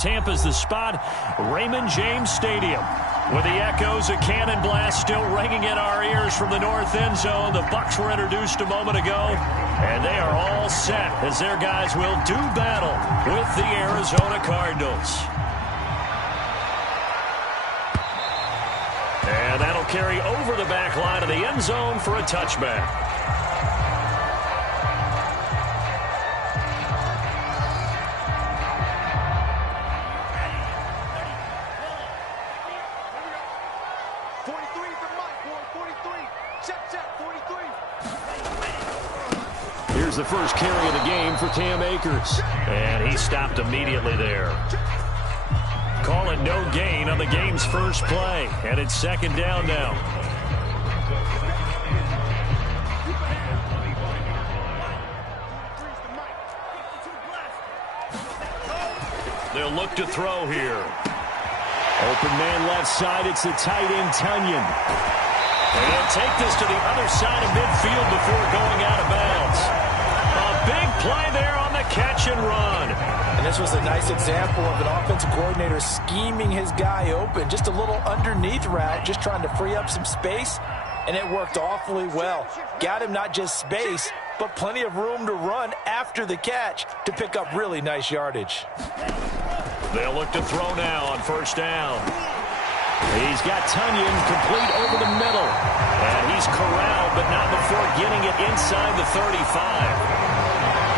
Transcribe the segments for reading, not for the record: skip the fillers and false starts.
Tampa's the spot, Raymond James Stadium. With the echoes of cannon blast still ringing in our ears from the north end zone, the Bucs were introduced a moment ago, and they are all set as their guys will do battle with the Arizona Cardinals. And that'll carry over the back line of the end zone for a touchback. Here's the first carry of the game for Cam Akers. And he stopped immediately there. Calling no gain on the game's first play. And it's second down now. They'll look to throw here. Open man left side. It's the tight end, Tunyon. And he'll take this to the other side of midfield before going out of bounds. A big play there on the catch and run. And this was a nice example of an offensive coordinator scheming his guy open. Just a little underneath route, just trying to free up some space. And it worked awfully well. Got him not just space, but plenty of room to run after the catch to pick up really nice yardage. They'll look to throw now on first down. He's got Tunyon complete over the middle. And he's corralled, but not before getting it inside the 35.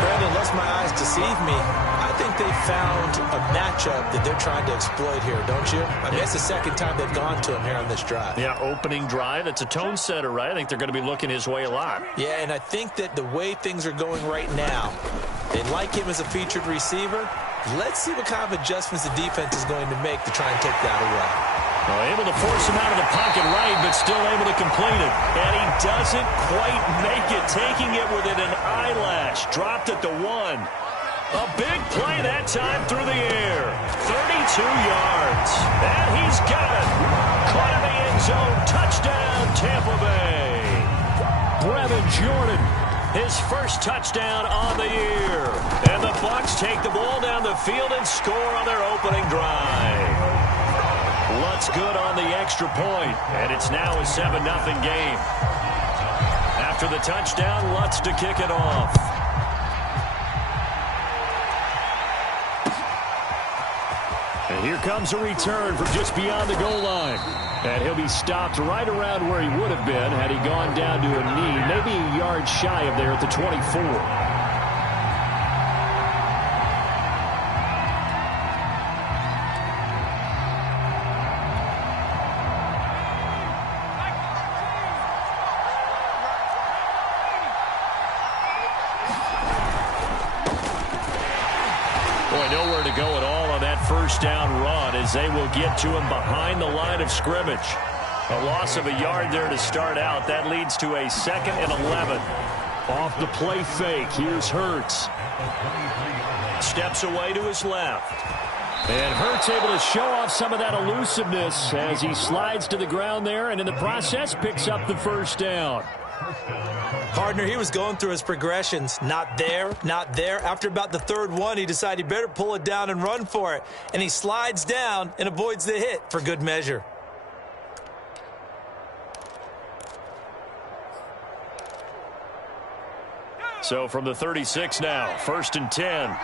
Brandon, unless my eyes deceive me, I think they found a matchup that they're trying to exploit here, don't you? I mean, it's the second time they've gone to him here on this drive. Yeah, opening drive. It's a tone setter, right? I think they're going to be looking his way a lot. Yeah, and I think that the way things are going right now, they like him as a featured receiver. Let's see what kind of adjustments the defense is going to make to try and take that away. Well, able to force him out of the pocket right, but still able to complete it. And he doesn't quite make it, taking it within an eyelash. Dropped at the 1. A big play that time through the air. 32 yards. And he's got it. Caught in the end zone. Touchdown, Tampa Bay. Brevin Jordan, his first touchdown on the year. And the Bucs take the ball down the field and score on their opening drive. Lutz good on the extra point, and it's now a 7-0 game. After the touchdown, Lutz to kick it off. And here comes a return from just beyond the goal line. And he'll be stopped right around where he would have been had he gone down to a knee, maybe a yard shy of there at the 24. Nowhere to go at all on that first down run as they will get to him behind the line of scrimmage. A loss of a yard there to start out. That leads to a 2nd and 11. Off the play fake. Here's Hurts. Steps away to his left. And Hurts able to show off some of that elusiveness as he slides to the ground there and in the process picks up the first down. Partner, he was going through his progressions. Not there, not there. After about the third one, he decided he better pull it down and run for it. And he slides down and avoids the hit for good measure. So from the 36 now, 1st and 10.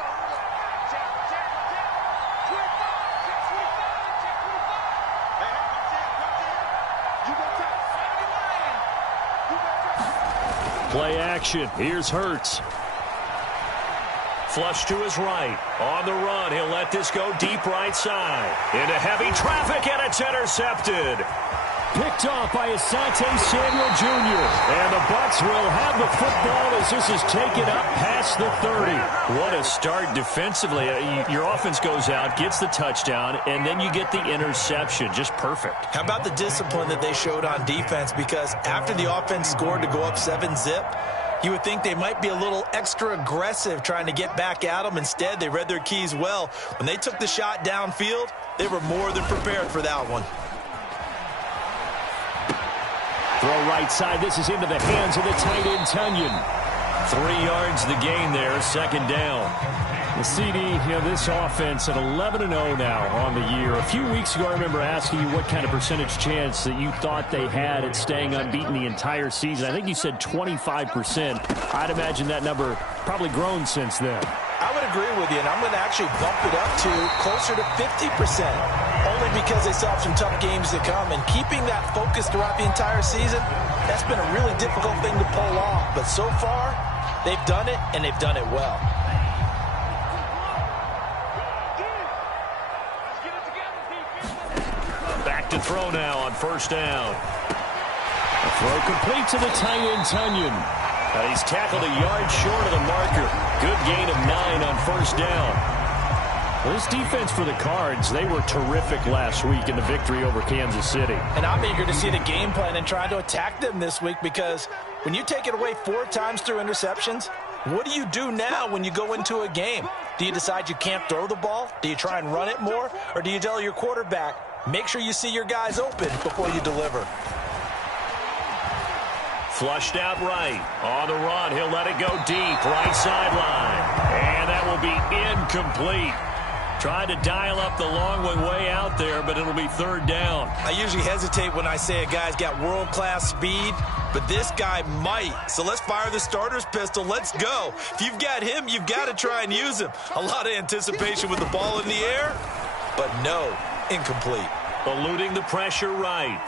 Play action. Here's Hurts. Flush to his right. On the run. He'll let this go deep right side. Into heavy traffic, and it's intercepted. Picked off by Asante Samuel Jr. And the Bucs will have the football as this is taken up past the 30. What a start defensively. Your offense goes out, gets the touchdown, and then you get the interception. Just perfect. How about the discipline that they showed on defense? Because after the offense scored to go up 7-zip, you would think they might be a little extra aggressive trying to get back at them. Instead, they read their keys well. When they took the shot downfield, they were more than prepared for that one. Throw right side. This is into the hands of the tight end, Tunyon. 3 yards the gain there, 2nd down. The CD, this offense at 11-0 now on the year. A few weeks ago, I remember asking you what kind of percentage chance that you thought they had at staying unbeaten the entire season. I think you said 25%. I'd imagine that number probably grown since then. I would agree with you, and I'm going to actually bump it up to closer to 50%, only because they still have some tough games to come. And keeping that focus throughout the entire season, that's been a really difficult thing to pull off. But so far, they've done it, and they've done it well. Back to throw now on first down. A throw complete to the tight end, Tunyon. And he's tackled a yard short of the marker. Good gain of 9 on first down. Well, this defense for the Cards, they were terrific last week in the victory over Kansas City. And I'm eager to see the game plan and try to attack them this week, because when you take it away 4 times through interceptions, what do you do now when you go into a game? Do you decide you can't throw the ball? Do you try and run it more? Or do you tell your quarterback, make sure you see your guys open before you deliver? Flushed out right. On the run, he'll let it go deep. Right sideline. And that will be incomplete. Tried to dial up the long one way out there, but it'll be third down. I usually hesitate when I say a guy's got world-class speed, but this guy might. So let's fire the starter's pistol. Let's go. If you've got him, you've got to try and use him. A lot of anticipation with the ball in the air, but no, incomplete. Eluding the pressure right.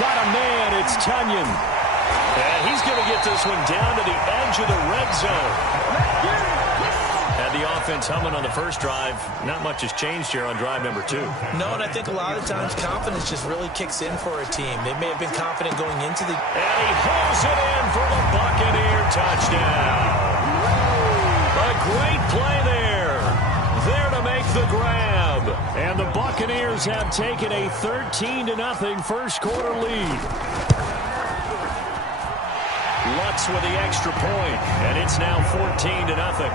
Got a man, it's Tunyon. And he's going to get this one down to the edge of the red zone. Had the offense humming on the first drive. Not much has changed here on drive number 2. No, and I think a lot of times confidence just really kicks in for a team. They may have been confident going into the... And he hauls it in for the Buccaneer touchdown. A great play there. There to make the grab. And the Buccaneers have taken a 13-0 first quarter lead. Lutz with the extra point, and it's now 14-0.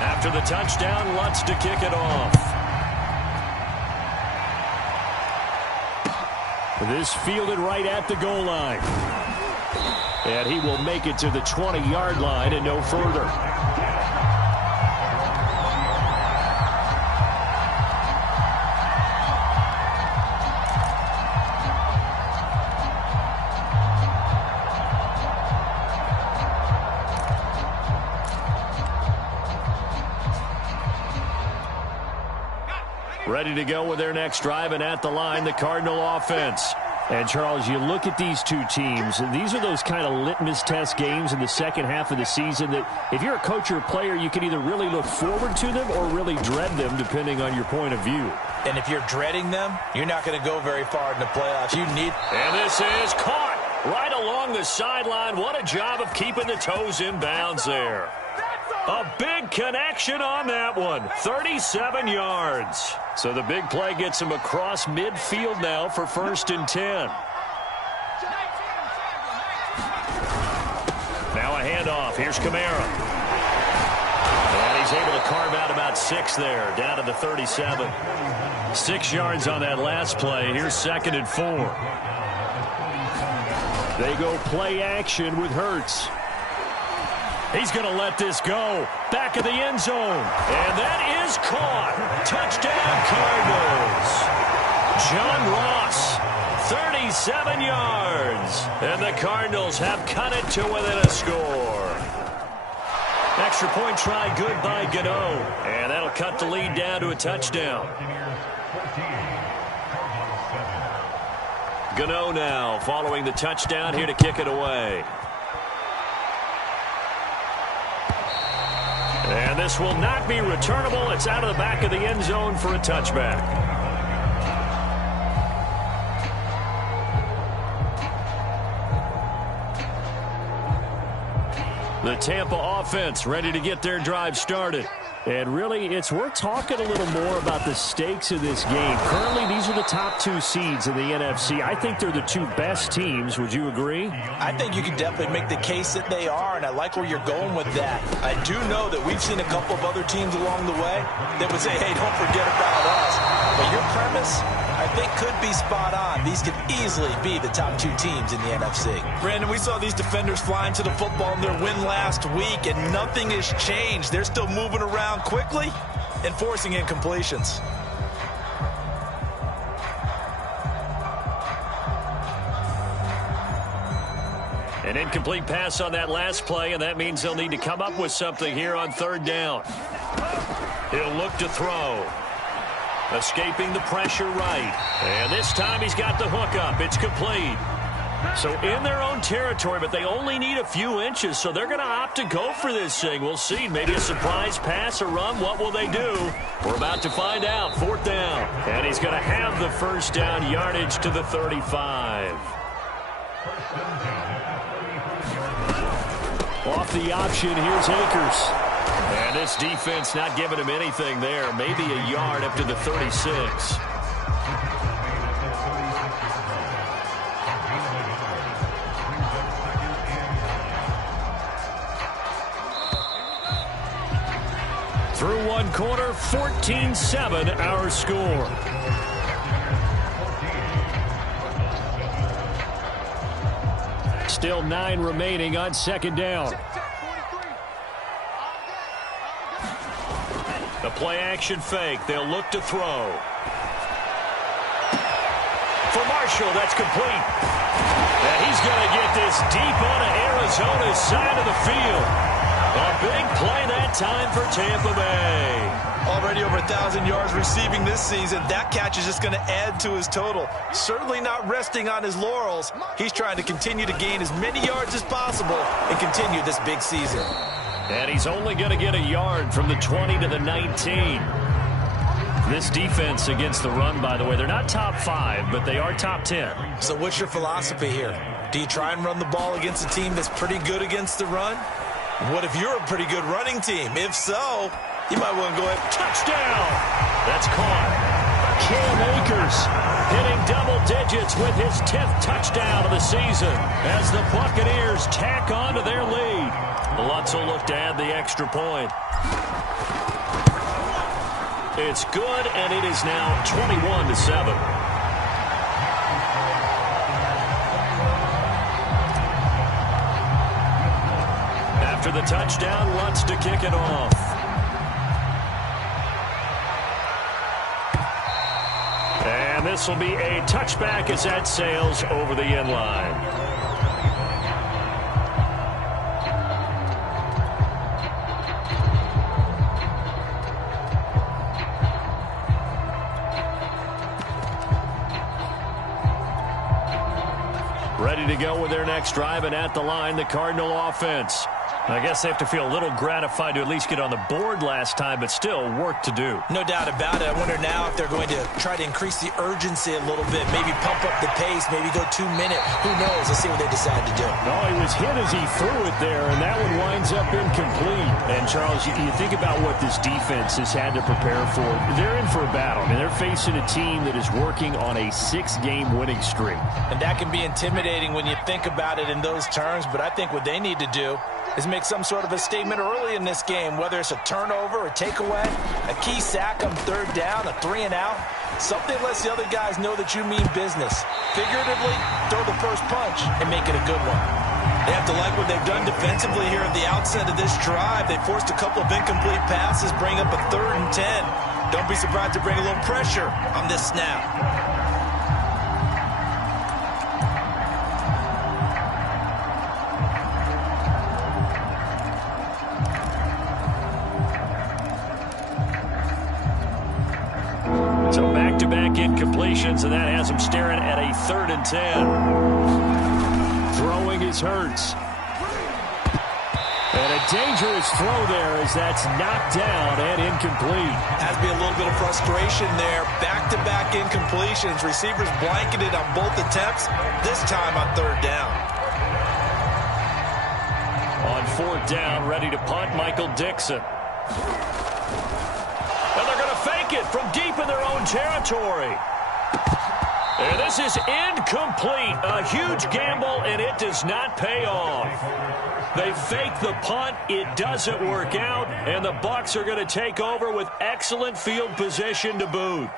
After the touchdown, Lutz to kick it off. This fielded right at the goal line. And he will make it to the 20-yard line and no further. Ready to go with their next drive, and at the line, the Cardinal offense. And, Charles, you look at these two teams, and these are those kind of litmus test games in the second half of the season that if you're a coach or a player, you can either really look forward to them or really dread them, depending on your point of view. And if you're dreading them, you're not going to go very far in the playoffs. You need... And this is caught right along the sideline. What a job of keeping the toes in bounds there. A big connection on that one. 37 yards. So the big play gets him across midfield now for 1st and 10. Now a handoff. Here's Kamara. And he's able to carve out about 6 there, down to the 37. 6 yards on that last play. Here's 2nd and 4. They go play action with Hurts. He's going to let this go. Back of the end zone. And that is caught. Touchdown, Cardinals. John Ross, 37 yards. And the Cardinals have cut it to within a score. Extra point try good by Gano. And that'll cut the lead down to a touchdown. Gano now following the touchdown here to kick it away. And this will not be returnable. It's out of the back of the end zone for a touchback. The Tampa offense ready to get their drive started. And really, it's worth talking a little more about the stakes of this game. Currently, these are the top 2 seeds in the NFC. I think they're the 2 best teams. Would you agree? I think you can definitely make the case that they are, and I like where you're going with that. I do know that we've seen a couple of other teams along the way that would say, hey, don't forget about us. But your premise, I I think could be spot on. These could easily be the top 2 teams in the NFC. Brandon, we saw these defenders flying to the football in their win last week, and nothing has changed. They're still moving around quickly and forcing incompletions. An incomplete pass on that last play, and that means they'll need to come up with something here on 3rd down. He'll look to throw. Escaping the pressure right. And this time he's got the hook up. It's complete. So in their own territory, but they only need a few inches, so they're going to opt to go for this thing. We'll see. Maybe a surprise pass or run. What will they do? We're about to find out. 4th down. And he's going to have the 1st down yardage to the 35. Off the option, here's Akers. And this defense not giving him anything there. Maybe a yard up to the 36. Through 1 quarter, 14-7 our score. Still 9 remaining on 2nd down. The play-action fake. They'll look to throw. For Marshall, that's complete. And he's going to get this deep onto Arizona's side of the field. A big play that time for Tampa Bay. Already over 1,000 yards receiving this season. That catch is just going to add to his total. Certainly not resting on his laurels. He's trying to continue to gain as many yards as possible and continue this big season. And he's only going to get a yard from the 20 to the 19. This defense against the run, by the way, they're not top 5, but they are top 10. So what's your philosophy here? Do you try and run the ball against a team that's pretty good against the run? What if you're a pretty good running team? If so, you might want to go ahead. Touchdown! That's caught. Cam Akers hitting double digits with his 10th touchdown of the season as the Buccaneers tack on to their lead. Lutz will look to add the extra point. It's good, and it is now 21-7. After the touchdown, Lutz to kick it off. And this will be a touchback as that sails over the end line. Ready to go with their next drive, and at the line, the Cardinal offense. I guess they have to feel a little gratified to at least get on the board last time, but still work to do. No doubt about it. I wonder now if they're going to try to increase the urgency a little bit, maybe pump up the pace, maybe go 2-minute. Who knows? Let's see what they decide to do. No, he was hit as he threw it there, and that one winds up incomplete. And, Charles, you think about what this defense has had to prepare for. They're in for a battle. I mean, they're facing a team that is working on a 6-game winning streak. And that can be intimidating when you think about it in those terms, but I think what they need to do is make some sort of a statement early in this game, whether it's a turnover, a takeaway, a key sack on 3rd down, a 3-and-out. Something lets the other guys know that you mean business. Figuratively, throw the first punch and make it a good one. They have to like what they've done defensively here at the outset of this drive. They forced a couple of incomplete passes, bring up a 3rd and 10. Don't be surprised to bring a little pressure on this snap. So back-to-back incompletions, and that has him staring at a 3rd and 10. Throwing is Hurts. And a dangerous throw there as that's knocked down and incomplete. Has to be a little bit of frustration there. Back-to-back incompletions. Receivers blanketed on both attempts, this time on 3rd down. On 4th down, ready to punt, Michael Dixon. And they're going to fake it from deep in their own territory. And this is incomplete. A huge gamble, and it does not pay off. They fake the punt. It doesn't work out, and the Bucs are going to take over with excellent field position to boot.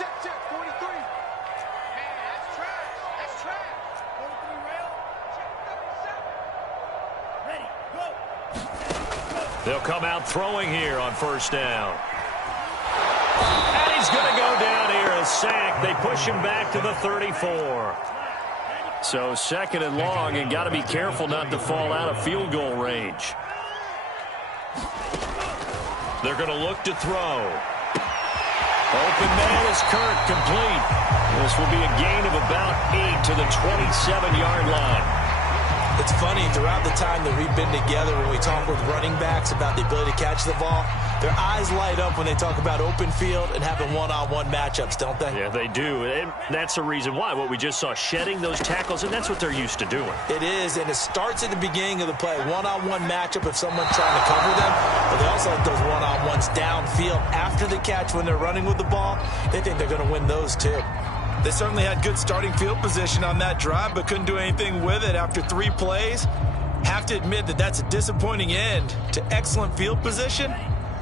Check, 43. Man, that's trash. That's trash. 43 rail. Check, 37. Ready, go. They'll come out throwing here on first down. And he's going to go down here, a sack. They push him back to the 34. So second and long, and got to be careful not to fall out of field goal range. They're going to look to throw. Open man is Kirk, complete. This will be a gain of about 8 to the 27-yard line. It's funny, throughout the time that we've been together, when we talk with running backs about the ability to catch the ball, their eyes light up when they talk about open field and having one-on-one matchups, don't they? Yeah, they do. And that's the reason why. What we just saw, shedding those tackles, and that's what they're used to doing. It is, and it starts at the beginning of the play. One-on-one matchup if someone's trying to cover them, but they also have those one-on-ones downfield after the catch when they're running with the ball. They think they're going to win those, too. They certainly had good starting field position on that drive, but couldn't do anything with it after 3 plays. Have to admit that that's a disappointing end to excellent field position.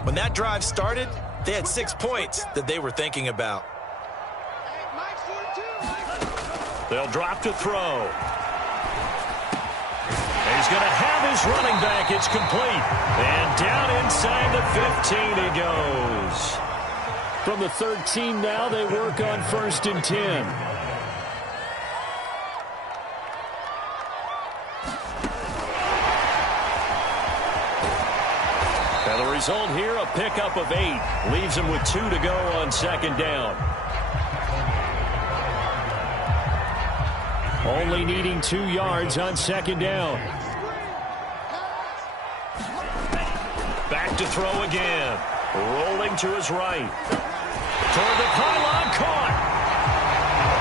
When that drive started, they had 6 points that they were thinking about. They'll drop to throw. He's going to have his running back. It's complete. And down inside the 15 he goes. From the 13 now, they work on 1st and 10. And the result here, a pickup of 8. Leaves him with 2 to go on 2nd down. Only needing 2 yards on 2nd down. Back to throw again. Rolling to his right. Toward the pylon, caught.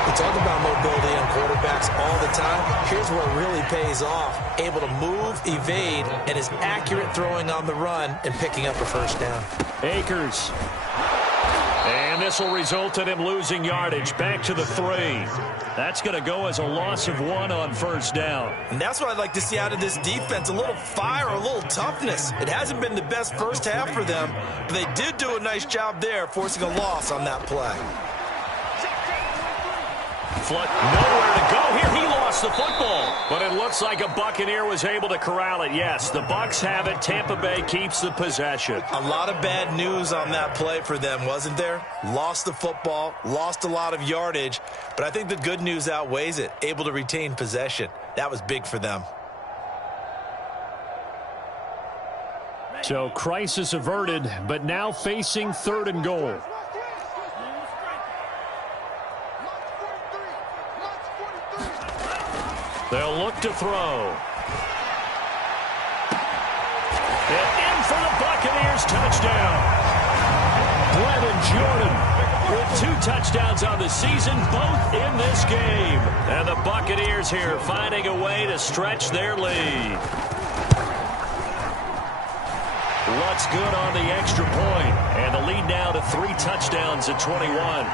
We talk about mobility on quarterbacks all the time. Here's where it really pays off. Able to move, evade, and is accurate throwing on the run and picking up a 1st down. Akers. And this will result in him losing yardage. Back to the 3. That's going to go as a loss of 1 on 1st down. And that's what I'd like to see out of this defense. A little fire, a little toughness. It hasn't been the best first half for them, but they did do a nice job there, forcing a loss on that play. Flood nowhere to go here. He lost the football. But it looks like a Buccaneer was able to corral it. Yes, the Bucs have it. Tampa Bay keeps the possession. A lot of bad news on that play for them, wasn't there? Lost the football, lost a lot of yardage. But I think the good news outweighs it. Able to retain possession. That was big for them. So crisis averted, but now facing 3rd and goal. They'll look to throw. And in for the Buccaneers, touchdown. Brevin Jordan with 2 touchdowns on the season, both in this game. And the Buccaneers here finding a way to stretch their lead. Lutz good on the extra point, and the lead now to 3 touchdowns at 21.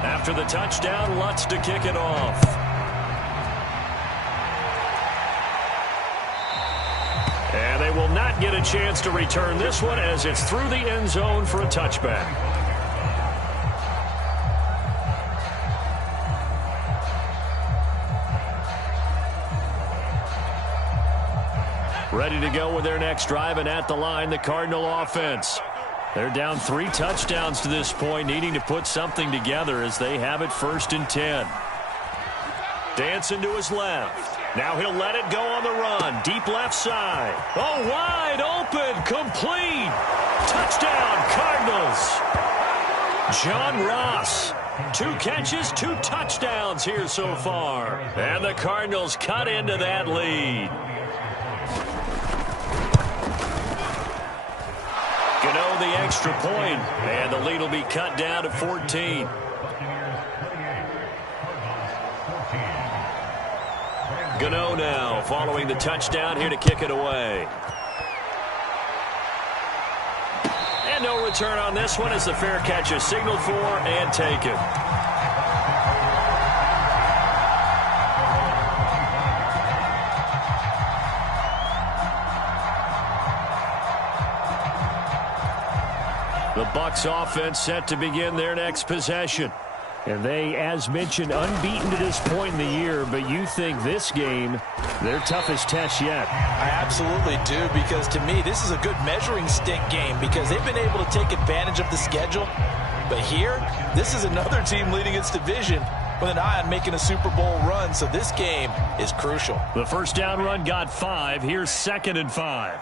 After the touchdown, Lutz to kick it off. And they will not get a chance to return this one as it's through the end zone for a touchback. Ready to go with their next drive, and at the line, the Cardinal offense. They're down 3 touchdowns to this point, needing to put something together as they have it 1st and 10. Dancing to his left. Now he'll let it go on the run. Deep left side. Oh, wide open. Complete. Touchdown, Cardinals. John Ross. 2 catches, 2 touchdowns here so far. And the Cardinals cut into that lead. Gano the extra point, and the lead will be cut down to 14. Gano now following the touchdown here to kick it away. And no return on this one as the fair catch is signaled for and taken. Bucs offense set to begin their next possession. And they, as mentioned, unbeaten to this point in the year, but you think this game, their toughest test yet. I absolutely do, because to me, this is a good measuring stick game because they've been able to take advantage of the schedule. But here, this is another team leading its division with an eye on making a Super Bowl run, so this game is crucial. The first down run got 5. Here's 2nd and 5.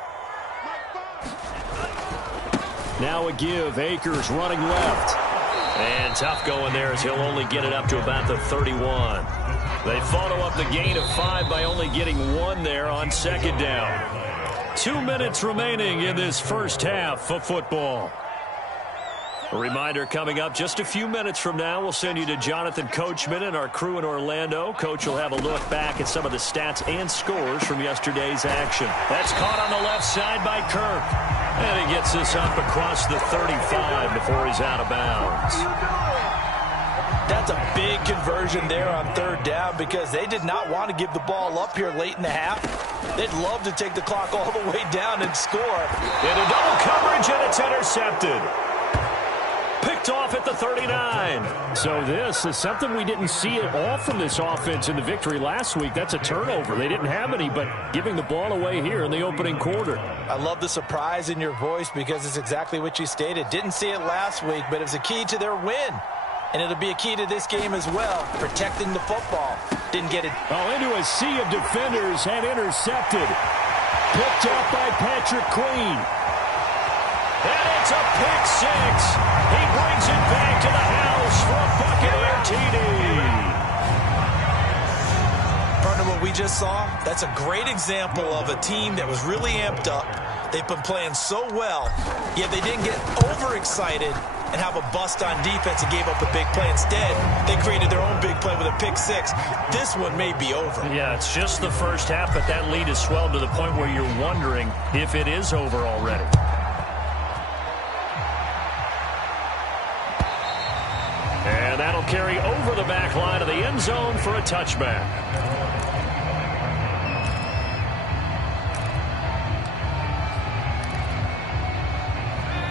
Now a give. Akers running left. And tough going there as he'll only get it up to about the 31. They follow up the gain of 5 by only getting 1 there on 2nd down. 2 minutes remaining in this first half of football. A reminder coming up just a few minutes from now. We'll send you to Jonathan Coachman and our crew in Orlando. Coach will have a look back at some of the stats and scores from yesterday's action. That's caught on the left side by Kirk. And he gets this up across the 35 before he's out of bounds. That's a big conversion there on 3rd down because they did not want to give the ball up here late in the half. They'd love to take the clock all the way down and score. Into double coverage, and it's intercepted. Picked off at the 39. So this is something we didn't see at all from this offense in the victory last week. That's a turnover. They didn't have any, but giving the ball away here in the opening quarter. I love the surprise in your voice because it's exactly what you stated. Didn't see it last week, but it was a key to their win. And it'll be a key to this game as well, protecting the football. Didn't get it. Oh, into a sea of defenders and intercepted. Picked up by Patrick Queen. And it's a pick 6. He brings it back to the house for a Buccaneer TD. Partner, what we just saw, that's a great example of a team that was really amped up. They've been playing so well, yet they didn't get overexcited and have a bust on defense and gave up a big play. Instead, they created their own big play with a pick 6. This one may be over. Yeah, it's just the first half, but that lead has swelled to the point where you're wondering if it is over already. And that'll carry over the back line of the end zone for a touchback.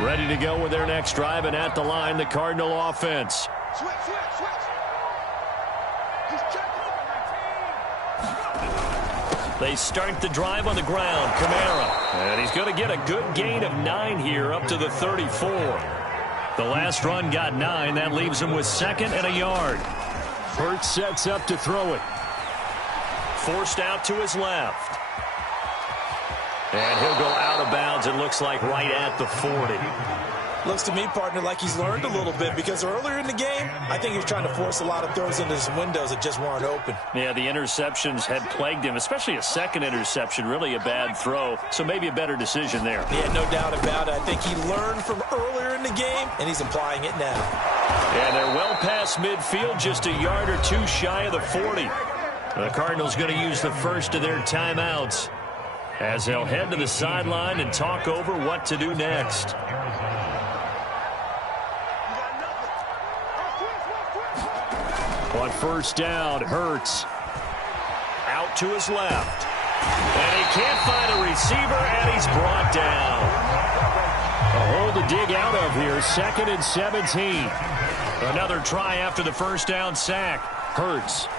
Ready to go with their next drive, and at the line, the Cardinal offense. Switch. He's checking over. They start the drive on the ground. Kamara. And he's going to get a good gain of 9 here up to the 34. The last run got 9. That leaves him with 2nd and a yard. Hurts sets up to throw it. Forced out to his left. And he'll go out of bounds, it looks like, right at the 40. Looks to me, partner, like he's learned a little bit because earlier in the game, I think he was trying to force a lot of throws into his windows that just weren't open. Yeah, the interceptions had plagued him, especially a 2nd interception, really a bad throw. So maybe a better decision there. Yeah, no doubt about it. I think he learned from earlier in the game, and he's applying it now. And they're well past midfield, just a yard or 2 shy of the 40. The Cardinals going to use the first of their timeouts as they'll head to the sideline and talk over what to do next. On first down, Hurts out to his left. And he can't find a receiver, and he's brought down. A hole to dig out of here, 2nd and 17. Another try after the first down sack. Hurts.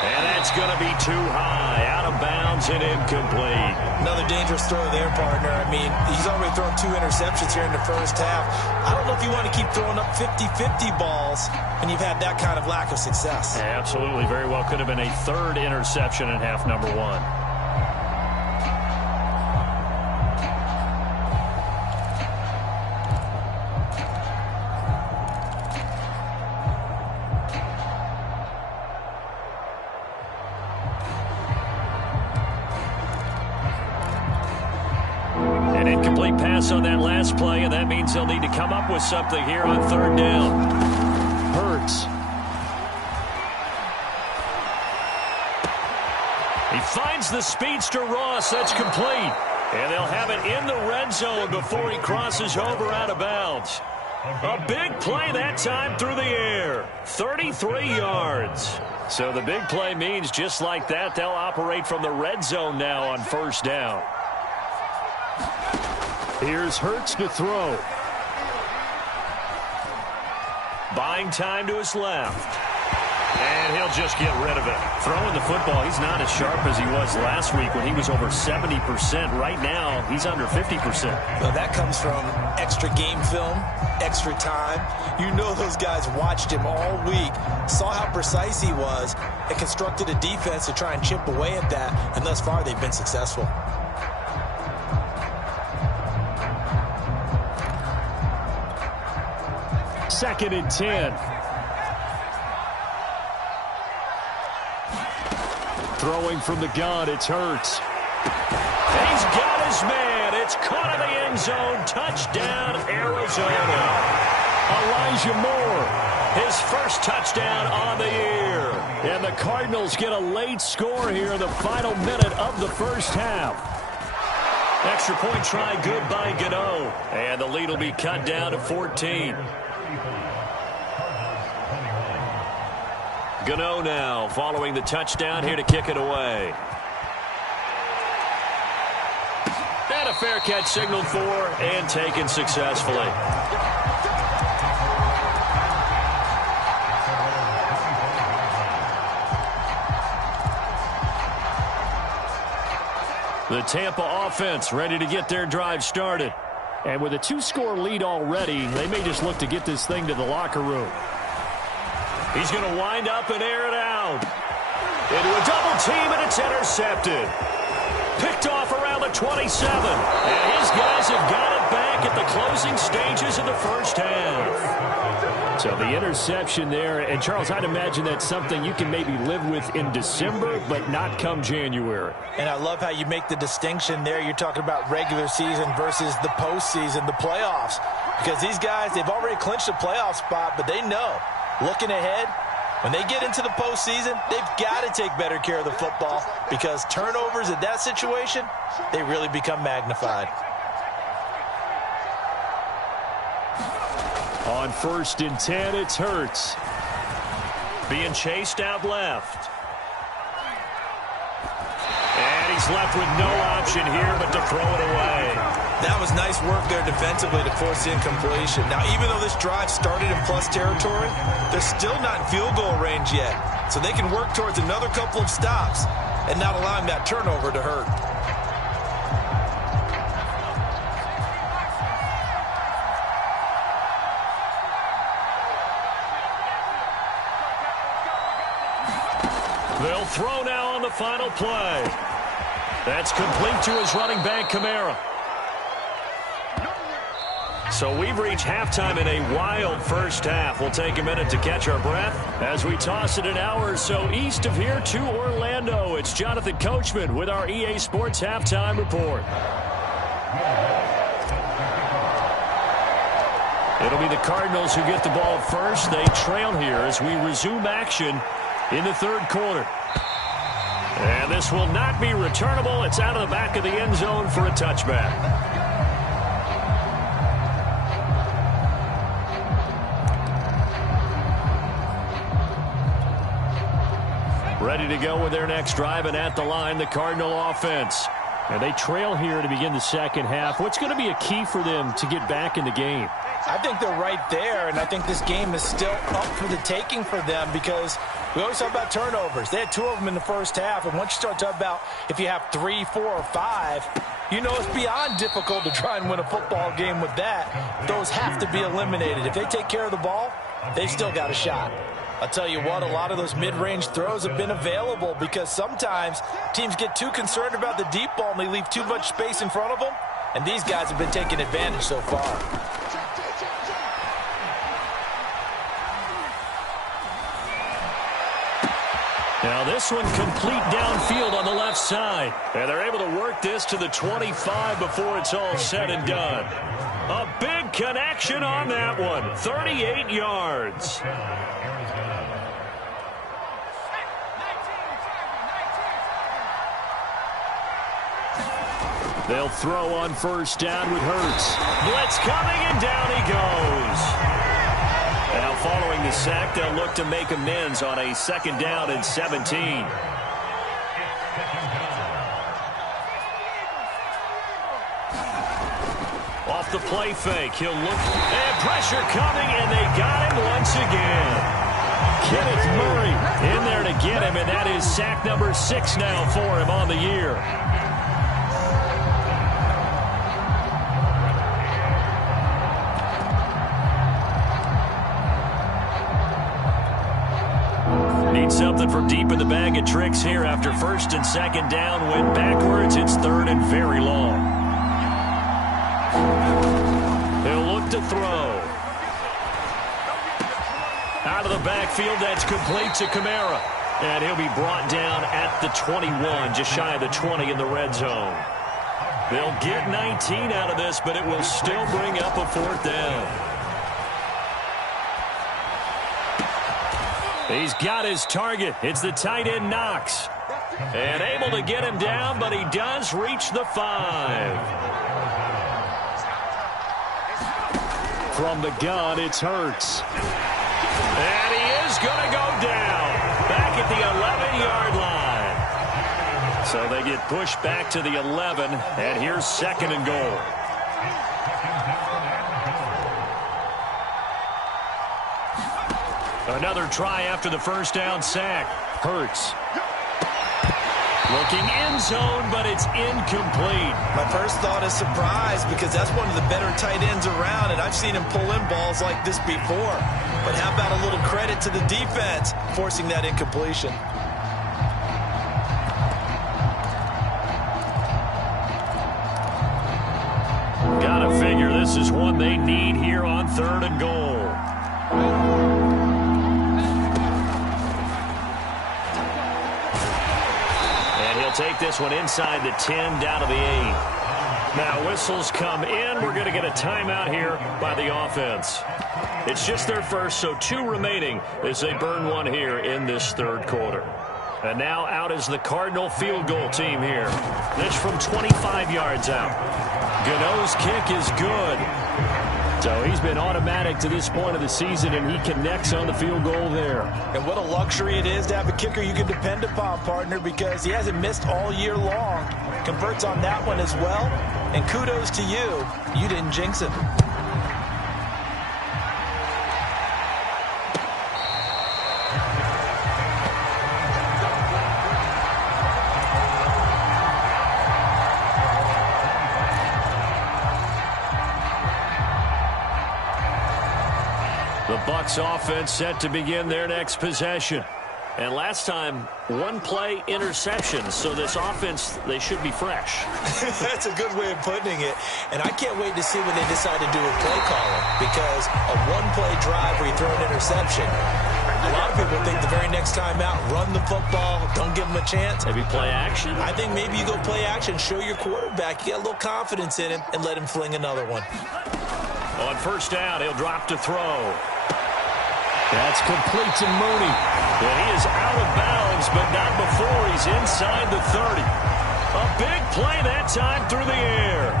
And that's going to be too high, out of bounds and incomplete. Another dangerous throw there, partner. I mean, he's already thrown 2 interceptions here in the first half. I don't know if you want to keep throwing up 50-50 balls when you've had that kind of lack of success. Absolutely. Very well could have been a 3rd interception in half number 1. Incomplete pass on that last play, and that means they'll need to come up with something here on 3rd down. Hurts. He finds the speedster Ross. That's complete. And they'll have it in the red zone before he crosses over out of bounds. A big play that time through the air. 33 yards. So the big play means just like that, they'll operate from the red zone now on first down. Here's Hurts to throw. Buying time to his left. And he'll just get rid of it. Throwing the football, he's not as sharp as he was last week when he was over 70%. Right now, he's under 50%. Well, that comes from extra game film, extra time. You know those guys watched him all week, saw how precise he was, and constructed a defense to try and chip away at that, and thus far they've been successful. Second and 10. Throwing from the gun, it's Hurts. He's got his man. It's caught in the end zone. Touchdown, Arizona. Elijah Moore, his first touchdown on the year. And the Cardinals get a late score here in the final minute of the first half. Extra point try good by Gano. And the lead will be cut down to 14. Gano now following the touchdown here to kick it away. And a fair catch signaled for and taken successfully. The Tampa offense ready to get their drive started. And with a 2-score lead already, they may just look to get this thing to the locker room. He's going to wind up and air it out. Into a double team, and it's intercepted. Picked off around the 27. And his guys have got it back at the closing stages of the first half. So the interception there. And, Charles, I'd imagine that's something you can maybe live with in December, but not come January. And I love how you make the distinction there. You're talking about regular season versus the postseason, the playoffs. Because these guys, they've already clinched a playoff spot, but they know, looking ahead, when they get into the postseason, they've got to take better care of the football because turnovers in that situation, they really become magnified. On 1st and 10, it's Hurts. Being chased out left. And he's left with no option here but to throw it away. That was nice work there defensively to force the incompletion. Now, even though this drive started in plus territory, they're still not in field goal range yet. So they can work towards another couple of stops and not allowing that turnover to hurt. They'll throw now on the final play. That's complete to his running back, Kamara. So we've reached halftime in a wild first half. We'll take a minute to catch our breath as we toss it an hour or so east of here to Orlando. It's Jonathan Coachman with our EA Sports Halftime Report. It'll be the Cardinals who get the ball first. They trail here as we resume action in the third quarter. And this will not be returnable. It's out of the back of the end zone for a touchback. Ready to go with their next drive, and at the line, the Cardinal offense. And they trail here to begin the second half. What's going to be a key for them to get back in the game? I think they're right there, and I think this game is still up for the taking for them because we always talk about turnovers. They had 2 of them in the first half, and once you start talking about if you have 3, 4, or 5, you know it's beyond difficult to try and win a football game with that. Those have to be eliminated. If they take care of the ball, they've still got a shot. I'll tell you what, a lot of those mid-range throws have been available because sometimes teams get too concerned about the deep ball and they leave too much space in front of them, and these guys have been taking advantage so far. Now this one complete downfield on the left side. And they're able to work this to the 25 before it's all said and done. A big connection on that one. 38 yards. They'll throw on first down with Hurts. Blitz coming, and down he goes. Now following the sack, they'll look to make amends on a 2nd down and 17. Off the play fake. He'll look. And pressure coming, and they got him once again. Kenneth Murray in there to get him, and that is sack number 6 now for him on the year. Need something for deep in the bag of tricks here after first and second down. Went backwards. It's third and very long. He'll look to throw. Out of the backfield, that's complete to Kamara. And he'll be brought down at the 21, just shy of the 20 in the red zone. They'll get 19 out of this, but it will still bring up a fourth down. He's got his target. It's the tight end, Knox. And able to get him down, but he does reach the 5. From the gun, it's Hurts. And he is going to go down. Back at the 11-yard line. So they get pushed back to the 11, and here's second and goal. Another try after the first down sack. Hurts. Looking end zone, but it's incomplete. My first thought is surprise because that's one of the better tight ends around, and I've seen him pull in balls like this before. But how about a little credit to the defense forcing that incompletion? Gotta figure this is one they need here on third and goal. Take this one inside the 10, down to the 8. Now whistles come in. We're going to get a timeout here by the offense. It's just their first, so 2 remaining as they burn one here in this third quarter. And now out is the Cardinal field goal team here. This from 25 yards out. Gano's kick is good. So he's been automatic to this point of the season, and he connects on the field goal there. And what a luxury it is to have a kicker you can depend upon, partner, because he hasn't missed all year long. Converts on that one as well, and kudos to you. You didn't jinx it. The Bucs offense set to begin their next possession. And last time, 1 play interception. So this offense, they should be fresh. That's a good way of putting it. And I can't wait to see what they decide to do with play calling. Because a 1-play drive where you throw an interception, a lot of people think the very next time out, run the football, don't give them a chance. Maybe play action? I think maybe you go play action, show your quarterback, you got a little confidence in him, and let him fling another one. On first down, he'll drop to throw. That's complete to Mooney. And he is out of bounds, but not before he's inside the 30. A big play that time through the air.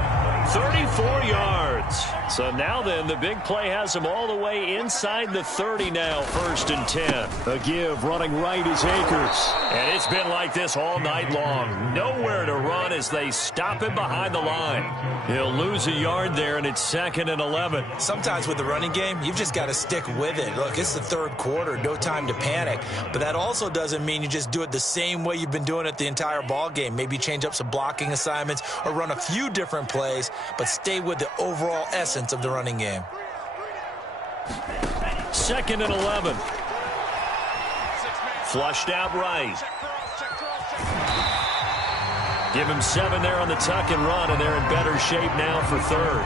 34 yards. So now then, the big play has him all the way inside the 30 now, first and 10. A give running right is Akers. And it's been like this all night long. Nowhere to run as they stop him behind the line. He'll lose a yard there, and it's second and 11. Sometimes with the running game, you've just got to stick with it. Look, it's the third quarter, no time to panic. But that also doesn't mean you just do it the same way you've been doing it the entire ball game. Maybe change up some blocking assignments or run a few different plays, but stay with the overall essence of the running game. Second and 11. Flushed out right. Give him 7 there on the tuck and run, and they're in better shape now for third.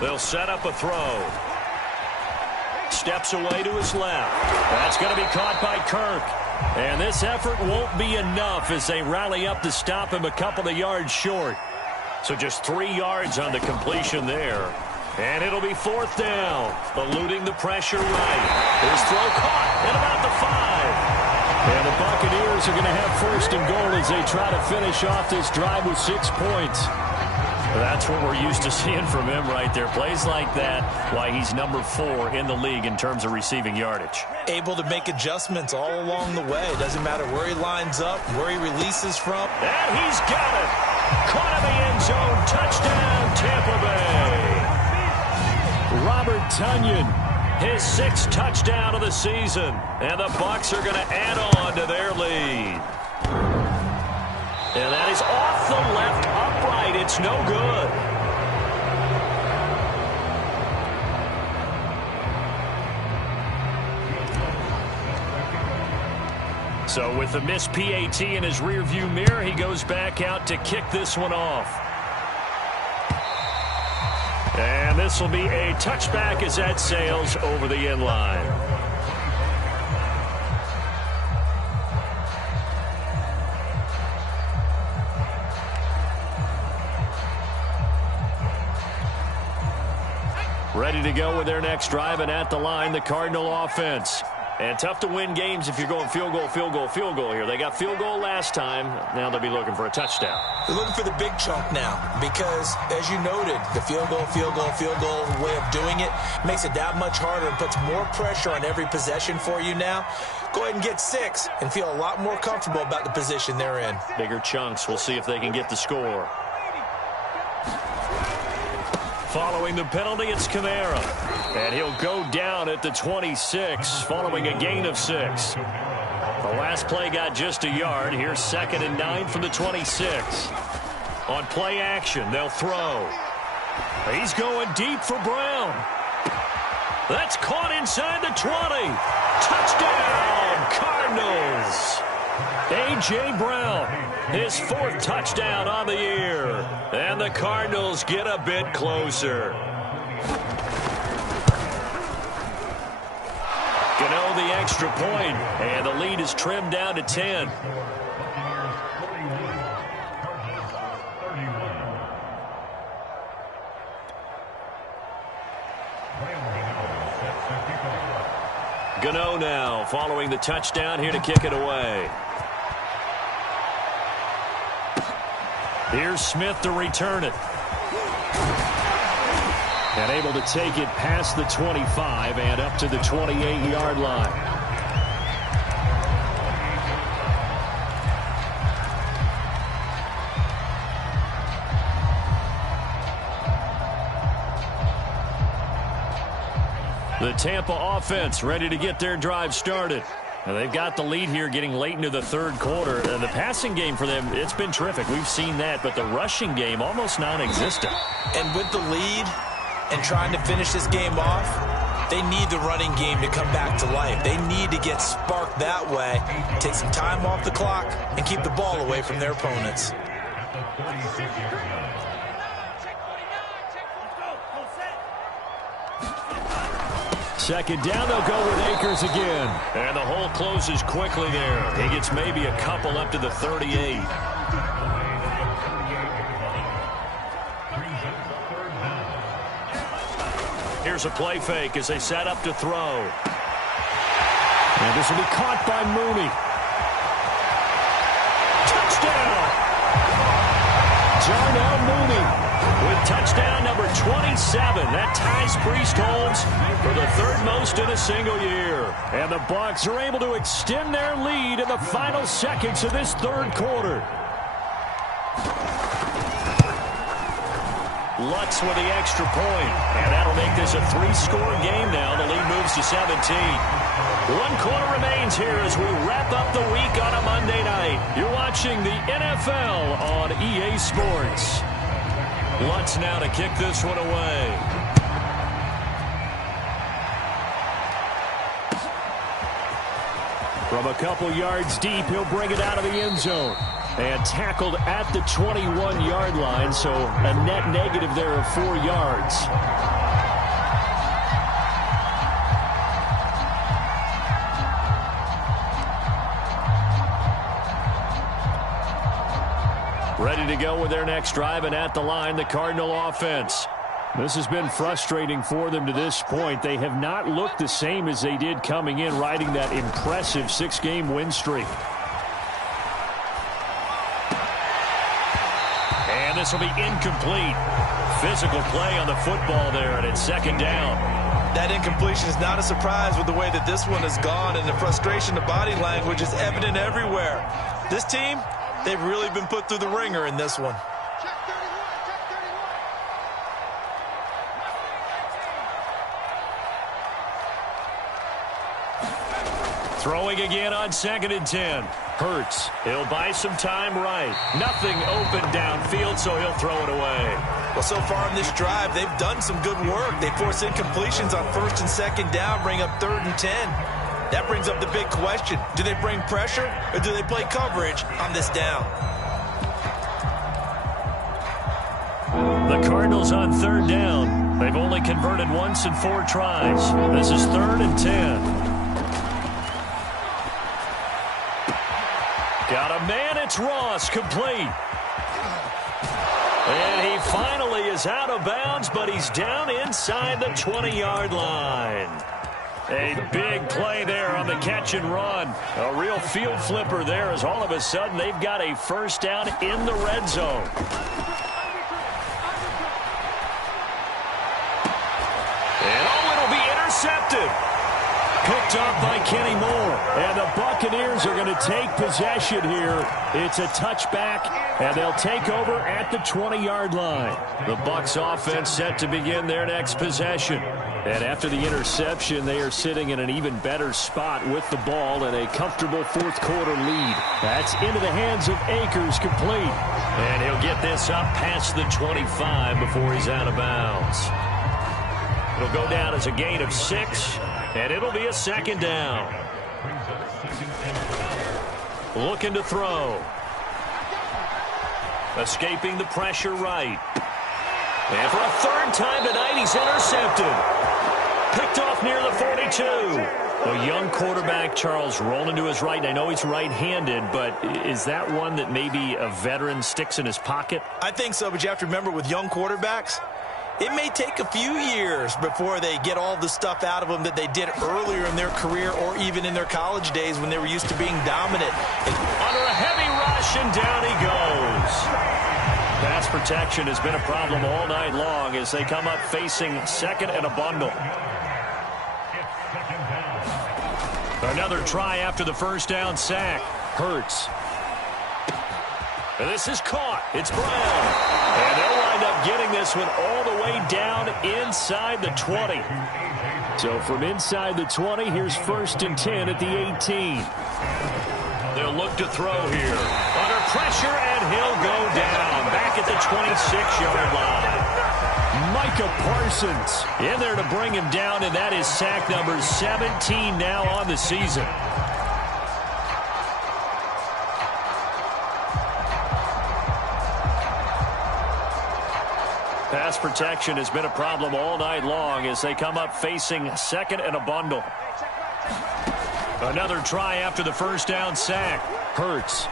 They'll set up a throw. Steps away to his left. That's going to be caught by Kirk. And this effort won't be enough as they rally up to stop him a couple of yards short. So just 3 yards on the completion there. And it'll be fourth down. Eluding the pressure right. His throw caught at about the 5. And the Buccaneers are going to have first and goal as they try to finish off this drive with 6 points. That's what we're used to seeing from him right there. Plays like that, why he's number 4 in the league in terms of receiving yardage. Able to make adjustments all along the way. It doesn't matter where he lines up, where he releases from. And he's got it. Caught in the end zone. Touchdown, Tampa Bay. Robert Tonyan, his 6th touchdown of the season. And the Bucs are going to add on to their lead. And that is off the left upright. It's no good. So with the missed PAT in his rearview mirror, he goes back out to kick this one off. And this will be a touchback as that sails over the end line. Ready to go with their next drive, and at the line, the Cardinal offense. And tough to win games if you're going field goal, field goal, field goal here. They got field goal last time. Now they'll be looking for a touchdown. They're looking for the big chunk now because, as you noted, the field goal, field goal, field goal way of doing it makes it that much harder and puts more pressure on every possession for you now. Go ahead and get 6 and feel a lot more comfortable about the position they're in. Bigger chunks. We'll see if they can get the score. Following the penalty, it's Kamara. And he'll go down at the 26 following a gain of 6. The last play got just a yard. Here's 2nd and 9 from the 26. On play action, they'll throw. He's going deep for Brown. That's caught inside the 20. Touchdown, Cardinals. A.J. Brown, his 4th touchdown on the year. And the Cardinals get a bit closer. Gano the extra point, and the lead is trimmed down to 10. Gano now following the touchdown here to kick it away. Here's Smith to return it. And able to take it past the 25 and up to the 28-yard line. The Tampa offense ready to get their drive started. Now they've got the lead here getting late into the 3rd quarter. And the passing game for them, it's been terrific. We've seen that, but the rushing game almost non-existent. And with the lead and trying to finish this game off, they need the running game to come back to life. They need to get sparked that way, take some time off the clock, and keep the ball away from their opponents. Second down, they'll go with Akers again. And the hole closes quickly there. He gets maybe a couple up to the 38. Here's a play fake as they set up to throw. And this will be caught by Mooney. Touchdown! Darnell Mooney with touchdown number 27. That ties Priest-Holmes for the 3rd most in a single year. And the Bucs are able to extend their lead in the final seconds of this 3rd quarter. Lutz with the extra point. And that'll make this a 3-score game now. The lead moves to 17. 1 quarter remains here as we wrap up the week on a Monday night. You're watching the NFL on EA Sports. Lutz now to kick this one away. From a couple yards deep, he'll bring it out of the end zone. And tackled at the 21-yard line, so a net negative there of 4 yards. Ready to go with their next drive, and at the line, the Cardinal offense. This has been frustrating for them to this point. They have not looked the same as they did coming in, riding that impressive 6-game win streak. And this will be incomplete. Physical play on the football there, and it's second down. That incompletion is not a surprise with the way that this one has gone, and the frustration, the body language is evident everywhere. This team, they've really been put through the ringer in this one. Check 31, check 31. Throwing again on 2nd and 10. Hurts. He'll buy some time right. Nothing open downfield, so he'll throw it away. Well, so far in this drive, they've done some good work. They force incompletions on 1st and 2nd down, bring up 3rd and 10. That brings up the big question. Do they bring pressure, or do they play coverage on this down? The Cardinals on 3rd down. They've only converted once in 4 tries. This is 3rd and 10. Got a man, it's Ross, complete. And he finally is out of bounds, but he's down inside the 20-yard line. A big play there on the catch and run. A real field flipper there as all of a sudden they've got a first down in the red zone. And it'll be intercepted. Picked up by Kenny Moore. And the Buccaneers are going to take possession here. It's a touchback, and they'll take over at the 20-yard line. The Bucs offense set to begin their next possession. And after the interception, they are sitting in an even better spot with the ball and a comfortable fourth-quarter lead. That's into the hands of Akers, complete. And he'll get this up past the 25 before he's out of bounds. It'll go down as a gain of 6. And it'll be a second down. Looking to throw. Escaping the pressure right. And for a 3rd time tonight, he's intercepted. Picked off near the 42. A young quarterback, Charles, rolling to his right. I know he's right-handed, but is that one that maybe a veteran sticks in his pocket? I think so, but you have to remember with young quarterbacks, it may take a few years before they get all the stuff out of them that they did earlier in their career or even in their college days when they were used to being dominant. Under a heavy rush, and down he goes. Pass protection has been a problem all night long as they come up facing 2nd and a bundle. Another try after the first down sack. Hurts. And this is caught. It's Brown. And they'll wind up getting this one all the way down inside the 20. So from inside the 20, here's 1st and 10 at the 18. They'll look to throw here. Under pressure, and he'll go down. Back at the 26-yard line. Micah Parsons in there to bring him down, and that is sack number 17 now on the season. Pass protection has been a problem all night long as they come up facing 2nd and a bundle. Another try after the first down sack. Hurts.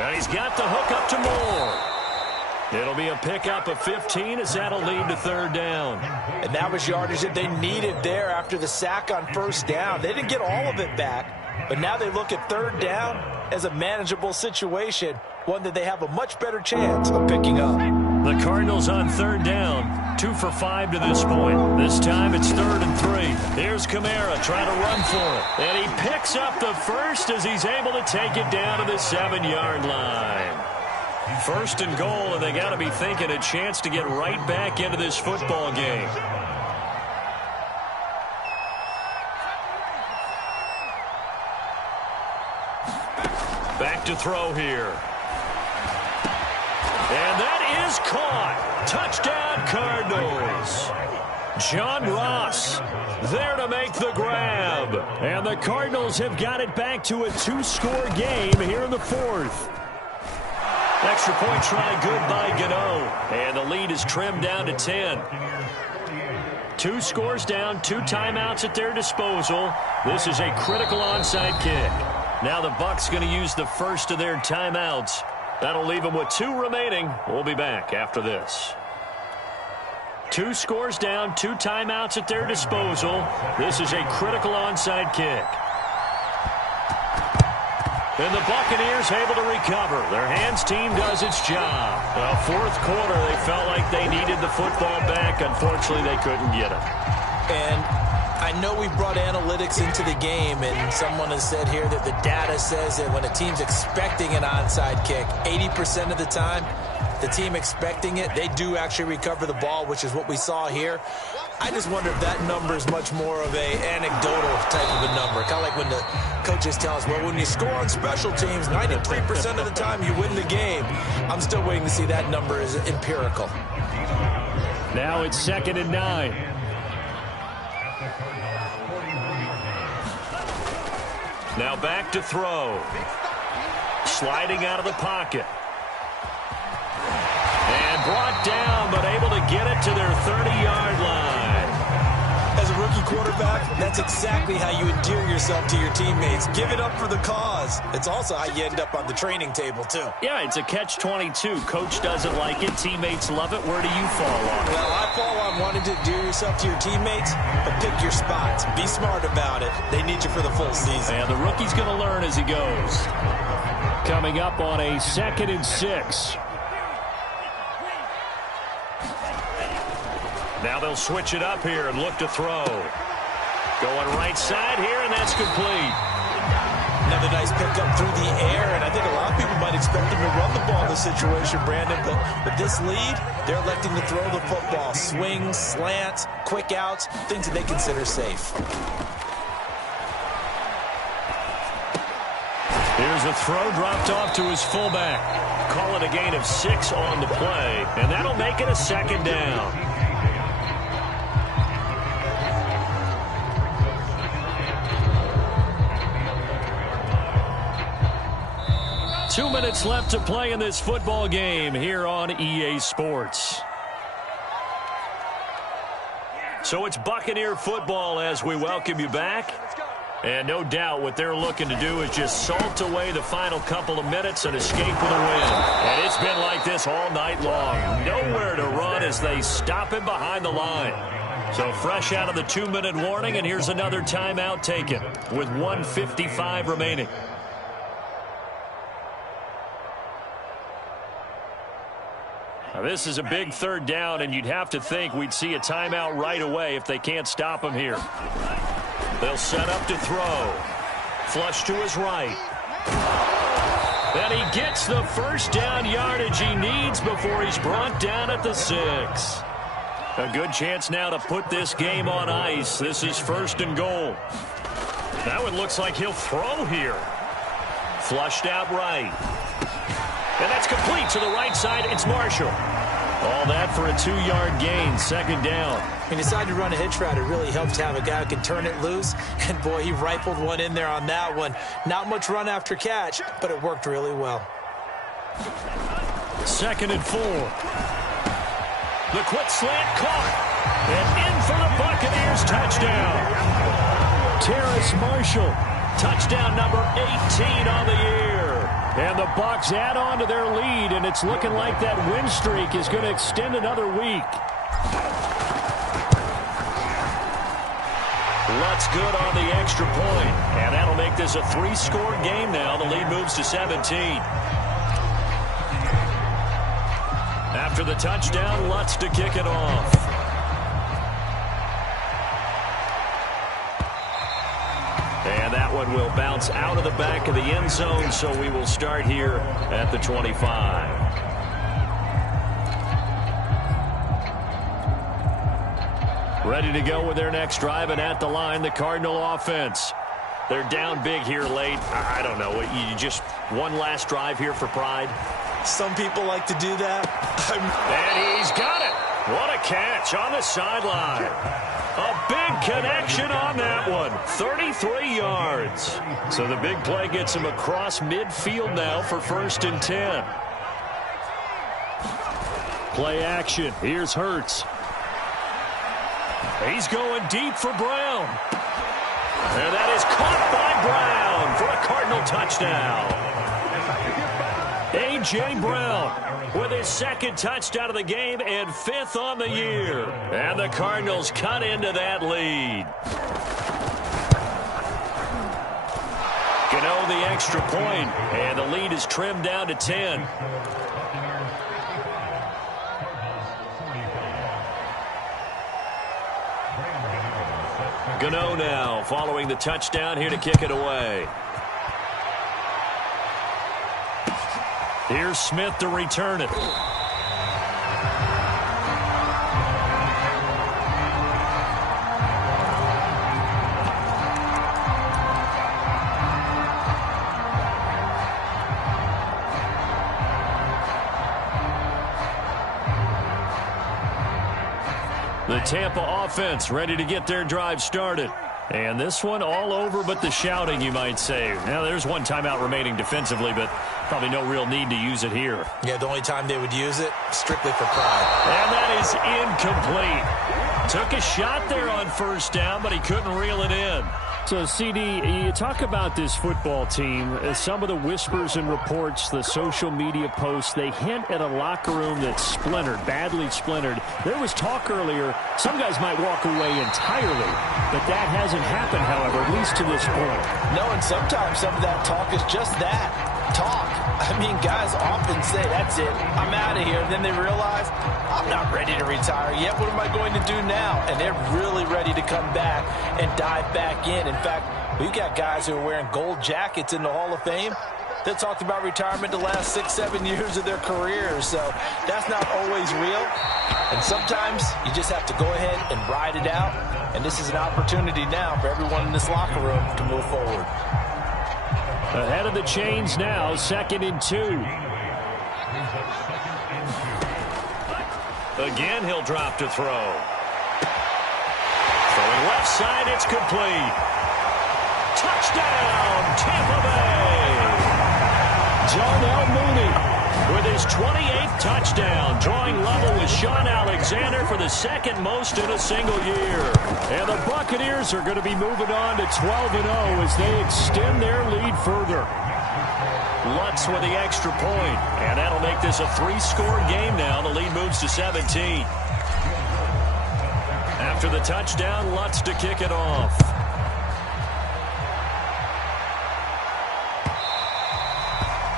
And he's got the hook up to Moore. It'll be a pickup of 15 as that'll lead to 3rd down. And that was yardage that they needed there after the sack on 1st down. They didn't get all of it back, but now they look at 3rd down as a manageable situation, one that they have a much better chance of picking up. The Cardinals on 3rd down, 2 for 5 to this point. This time it's 3rd and 3. Here's Kamara trying to run for it. And he picks up the first as he's able to take it down to the 7-yard line. 1st and goal, and they got to be thinking a chance to get right back into this football game. Back to throw here. And that is caught. Touchdown, Cardinals. John Ross there to make the grab. And the Cardinals have got it back to a 2-score game here in the 4th. Extra point try good by Gano. And the lead is trimmed down to 10. 2 scores down, 2 timeouts at their disposal. This is a critical onside kick. Now the Bucs going to use the first of their timeouts. That'll leave them with 2 remaining. We'll be back after this. 2 scores down, 2 timeouts at their disposal. This is a critical onside kick. And the Buccaneers able to recover. Their hands team does its job. Well, fourth quarter, they felt like they needed the football back. Unfortunately, they couldn't get it. And I know we brought analytics into the game, and someone has said here that the data says that when a team's expecting an onside kick, 80% of the time, the team expecting it, they do actually recover the ball, which is what we saw here. I just wonder if that number is much more of a anecdotal type of a number. Kind of like when the coaches tell us, well, when you score on special teams, 93% of the time you win the game. I'm still waiting to see that number is empirical. Now it's 2nd and 9. Now back to throw. Sliding out of the pocket. And brought down, but able to get it to their 30-yard line. As a rookie quarterback, that's exactly how you endear yourself to your teammates. Give it up for the cause. It's also how you end up on the training table, too. Yeah, it's a catch-22. Coach doesn't like it. Teammates love it. Where do you fall on it? Well, I fall on wanting to endear yourself to your teammates, but pick your spots. Be smart about it. They need you for the full season. And the rookie's going to learn as he goes. Coming up on a 2nd and 6. Now they'll switch it up here and look to throw. Going right side here, and that's complete. Another nice pickup through the air, and I think a lot of people might expect him to run the ball in this situation, Brandon, but with this lead, they're electing to throw the football. Swings, slants, quick outs, things that they consider safe. Here's a throw dropped off to his fullback. Call it a gain of 6 on the play, and that'll make it a 2nd down. 2 minutes left to play in this football game here on EA Sports. So it's Buccaneer football as we welcome you back. And no doubt what they're looking to do is just salt away the final couple of minutes and escape with a win. And it's been like this all night long. Nowhere to run as they stop him behind the line. So fresh out of the 2-minute warning, and here's another timeout taken with 1:55 remaining. Now this is a big 3rd down, and you'd have to think we'd see a timeout right away if they can't stop him here. They'll set up to throw. Flush to his right. And he gets the first down yardage he needs before he's brought down at the 6. A good chance now to put this game on ice. This is 1st and goal. Now it looks like he'll throw here. Flushed out right. And that's complete to the right side. It's Marshall. All that for a 2-yard gain, 2nd down. He decided to run a hitch route. It really helps to have a guy who can turn it loose. And, boy, he rifled one in there on that one. Not much run after catch, but it worked really well. 2nd and 4. The quick slant caught. And in for the Buccaneers touchdown. Terrace Marshall. Touchdown number 18 on the year. And the Bucs add on to their lead, and it's looking like that win streak is going to extend another week. Lutz good on the extra point, and that'll make this a 3-score game now. The lead moves to 17. After the touchdown, Lutz to kick it off. And that one will bounce out of the back of the end zone, so we will start here at the 25. Ready to go with their next drive, and at the line, the Cardinal offense. They're down big here late. I don't know. You just one last drive here for pride? Some people like to do that. And he's got it. What a catch on the sideline. A big connection on that one. 33 yards. So the big play gets him across midfield now for 1st and 10. Play action. Here's Hurts. He's going deep for Brown. And that is caught by Brown for a Cardinal touchdown. A.J. Brown with his 2nd touchdown of the game and 5th on the year. And the Cardinals cut into that lead. go the extra point, and the lead is trimmed down to 10. Gano now following the touchdown here to kick it away. Here's Smith to return it. The Tampa offense ready to get their drive started. And this one all over but the shouting, you might say. Now, there's one timeout remaining defensively, but probably no real need to use it here. Yeah, the only time they would use it, strictly for pride. And that is incomplete. Took a shot there on first down, but he couldn't reel it in. So, CD, you talk about this football team. Some of the whispers and reports, the social media posts, they hint at a locker room that's splintered, badly splintered. There was talk earlier, some guys might walk away entirely, but that hasn't happened, however, at least to this point. No, and sometimes some of that talk is just that. Talk. I mean, guys often say, that's it, I'm out of here. And then they realize, I'm not ready to retire yet. What am I going to do now? And they're really ready to come back and dive back in. In fact, we've got guys who are wearing gold jackets in the Hall of Fame that talked about retirement the last 6-7 years of their careers. So that's not always real. And sometimes you just have to go ahead and ride it out. And this is an opportunity now for everyone in this locker room to move forward. Ahead of the chains now, 2nd and 2. Again, he'll drop to throw. Throwing left side, it's complete. Touchdown, Tampa Bay! Darnell Mooney with his 28th touchdown, drawing level with Sean Alexander for the second most in a single year. And the Buccaneers are going to be moving on to 12-0 as they extend their lead further. Lutz with the extra point, and that'll make this a 3-score game now. The lead moves to 17. After the touchdown, Lutz to kick it off.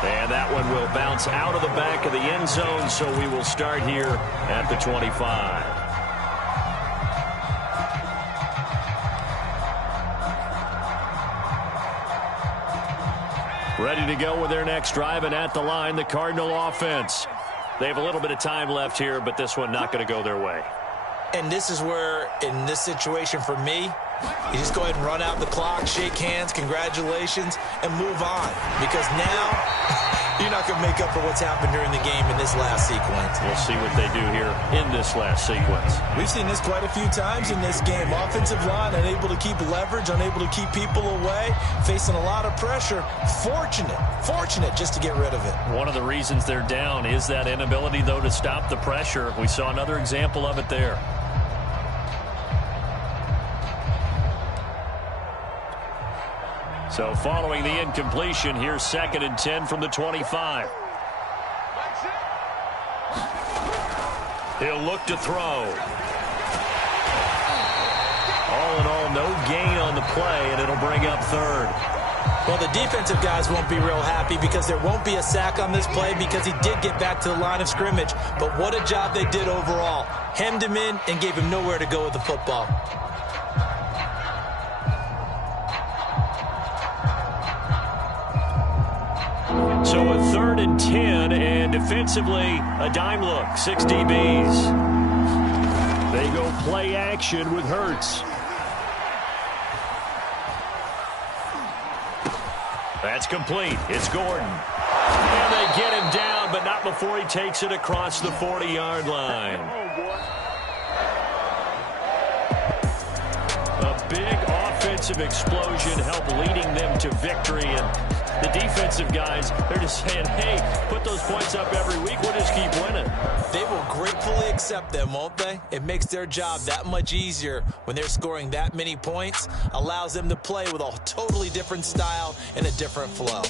And that one will bounce out of the back of the end zone, so we will start here at the 25. Ready to go with their next drive, and at the line, the Cardinal offense. They have a little bit of time left here, but this one not going to go their way. And this is where, in this situation for me, you just go ahead and run out the clock, shake hands, congratulations, and move on. Because now, you're not going to make up for what's happened during the game in this last sequence. We'll see what they do here in this last sequence. We've seen this quite a few times in this game. Offensive line unable to keep leverage, unable to keep people away, facing a lot of pressure. Fortunate just to get rid of it. One of the reasons they're down is that inability, though, to stop the pressure. We saw another example of it there. So following the incompletion, here's 2nd and 10 from the 25. He'll look to throw. All in all, no gain on the play, and it'll bring up 3rd. Well, the defensive guys won't be real happy because there won't be a sack on this play because he did get back to the line of scrimmage. But what a job they did overall. Hemmed him in and gave him nowhere to go with the football. So a 3rd and 10, and defensively, a dime look, 6 DBs. They go play action with Hurts. That's complete. It's Gordon. And they get him down, but not before he takes it across the 40-yard line. A big offensive explosion helped leading them to victory, and the defensive guys, they're just saying, hey, put those points up every week. We'll just keep winning. They will gratefully accept them, won't they? It makes their job that much easier when they're scoring that many points. Allows them to play with a totally different style and a different flow.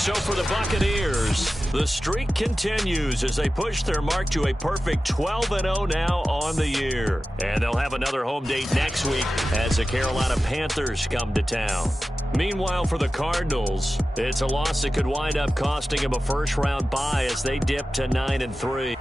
So for the Buccaneers, the streak continues as they push their mark to a perfect 12-0 now on the year. And they'll have another home date next week as the Carolina Panthers come to town. Meanwhile, for the Cardinals, it's a loss that could wind up costing them a first-round bye as they dip to 9-3.